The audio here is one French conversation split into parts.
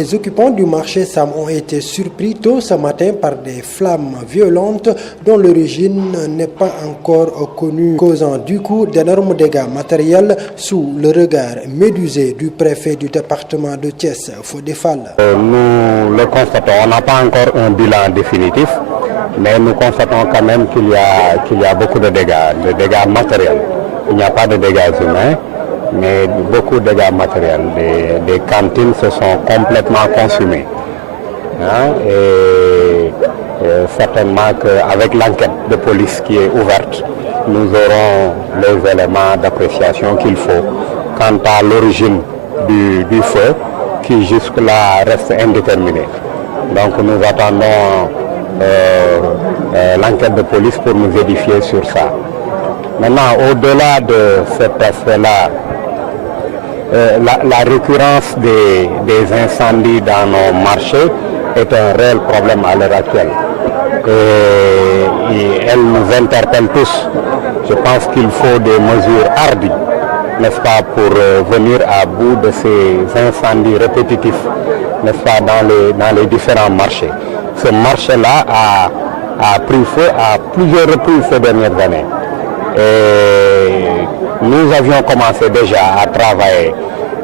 Les occupants du marché Sam ont été surpris tôt ce matin par des flammes violentes dont l'origine n'est pas encore connue, causant du coup d'énormes dégâts matériels sous le regard médusé du préfet du département de Thiès, Fodé Fall. Nous le constatons, on n'a pas encore un bilan définitif, mais nous constatons quand même qu'il y a beaucoup de dégâts matériels. Il n'y a pas de dégâts humains, mais beaucoup de dégâts matériels. Des cantines se sont complètement consumées. Et certainement qu'avec l'enquête de police qui est ouverte, nous aurons les éléments d'appréciation qu'il faut quant à l'origine du feu qui jusque-là reste indéterminé. Donc nous attendons l'enquête de police pour nous édifier sur ça. Maintenant, au-delà de cet aspect-là, la récurrence des incendies dans nos marchés est un réel problème à l'heure actuelle. Et elle nous interpelle tous. Je pense qu'il faut des mesures hardies, n'est-ce pas, pour venir à bout de ces incendies répétitifs, n'est-ce pas, dans les différents marchés. Ce marché-là a pris feu à plusieurs reprises ces dernières années. Et nous avions commencé déjà à travailler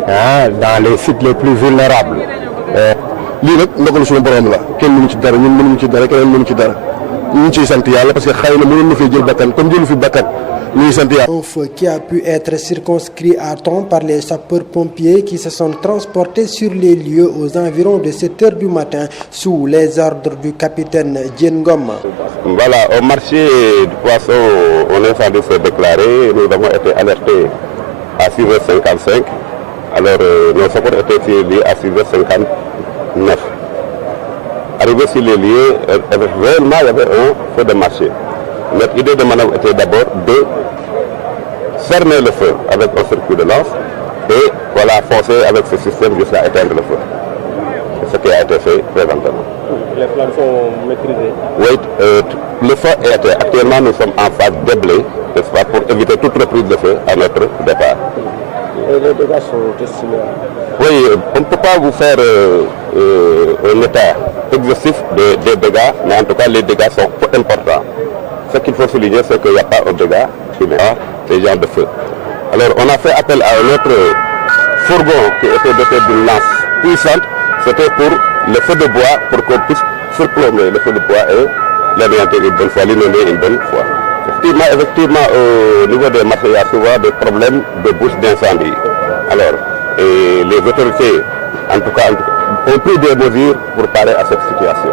dans les sites les plus vulnérables. lii nag ndogalu suñu borom la kenn mënu ci dara ñun mënuñu ci dara keneen mënu ci dara ñu ngi ciy sant yàlla parce que xëy na mënoon na fee jël bakkan comme jëlu fi bakkan ñu ngi sant yàlla. Un feu qui a pu être circonscrit à temps par les sapeurs-pompiers qui se sont transportés sur les lieux aux environs de 7 heures du matin sous les ordres du capitaine Diène Ngom. Voilà, au marché du poisson, un incendie s'est déclaré. Nous avons été alertés à 6h55. Alors, nos secours étaient sur les lieux à 6h59. Arrivé sur les lieux, réellement, il y avait un feu de marché. Notre idée de manœuvre était d'abord de fermer le feu avec un circuit de lance et voilà, foncer avec ce système jusqu'à éteindre le feu. C'est ce qui a été fait présentement. Les flammes sont maîtrisées? Oui, le feu est éteint. Actuellement, nous sommes en phase de blé, n'est-ce pas, pour éviter toute reprise de feu à notre départ. Et les dégâts sont estimés? Oui, on ne peut pas vous faire un état exhaustif des dégâts, mais en tout cas, les dégâts sont importants. Ce qu'il faut souligner, c'est qu'il n'y a pas de dégâts sur les gens de feu. Alors, on a fait appel à un autre fourgon qui était doté d'une lance puissante. C'était pour le feu de bois, pour qu'on puisse surplomber le feu de bois et l'anéantir une bonne fois, l'inonder une bonne fois. Effectivement, au niveau des marchés, il y a souvent des problèmes de bouche d'incendie. Alors, les autorités, en tout cas, ont pris des mesures pour parer à cette situation.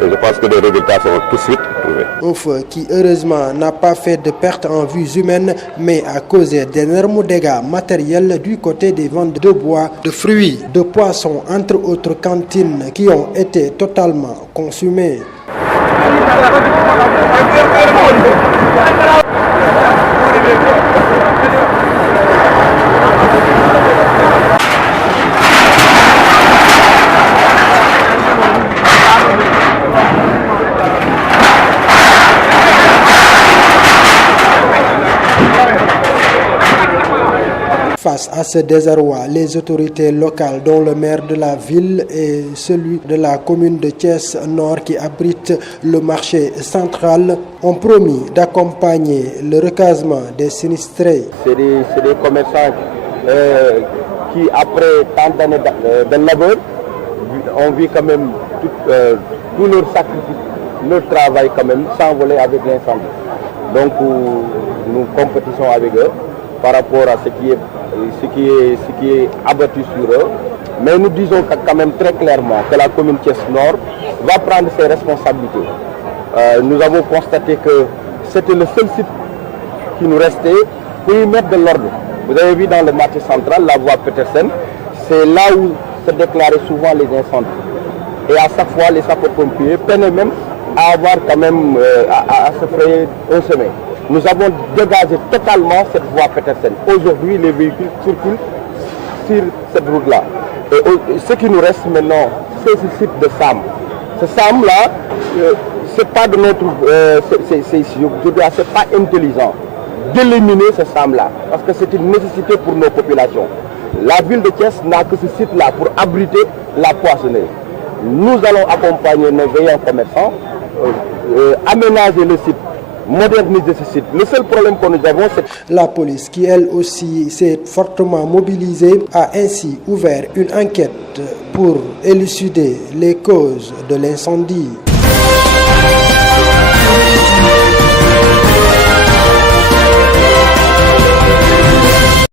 Et je pense que les résultats sont tout de suite trouvés. Un feu qui, heureusement, n'a pas fait de pertes en vies humaines, mais a causé d'énormes dégâts matériels du côté des ventes de bois, de fruits, de poissons, entre autres cantines qui ont été totalement consumées. Face à ce désarroi, les autorités locales, dont le maire de la ville et celui de la commune de Thiès-Nord qui abrite le marché central, ont promis d'accompagner le recasement des sinistrés. C'est des commerçants qui, après tant d'années de labeur, ont vu quand même tout leur sacrifice, leur travail quand même s'envoler avec l'incendie. Donc nous compétissons avec eux par rapport à ce qui est abattu sur eux. Mais nous disons quand même très clairement que la commune Thiès-Nord va prendre ses responsabilités. Nous avons constaté que c'était le seul site qui nous restait pour y mettre de l'ordre. Vous avez vu dans le marché central, la voie Petersen, c'est là où se déclaraient souvent les incendies. Et à chaque fois, les sapeurs-pompiers peinaient même à avoir quand même à se frayer un chemin. Nous avons dégagé totalement cette voie Petersen. Aujourd'hui, les véhicules circulent sur cette route-là. Et ce qui nous reste maintenant, c'est ce site de Sam. Ce Sam-là, c'est pas de notre, c'est pas intelligent d'éliminer ce Sam-là, parce que c'est une nécessité pour nos populations. La ville de Thiès n'a que ce site-là pour abriter la poissonnerie. Nous allons accompagner nos veillants commerçants, aménager le site, moderniser ce site. Le seul problème que nous avons, c'est... La police, qui elle aussi s'est fortement mobilisée, a ainsi ouvert une enquête pour élucider les causes de l'incendie.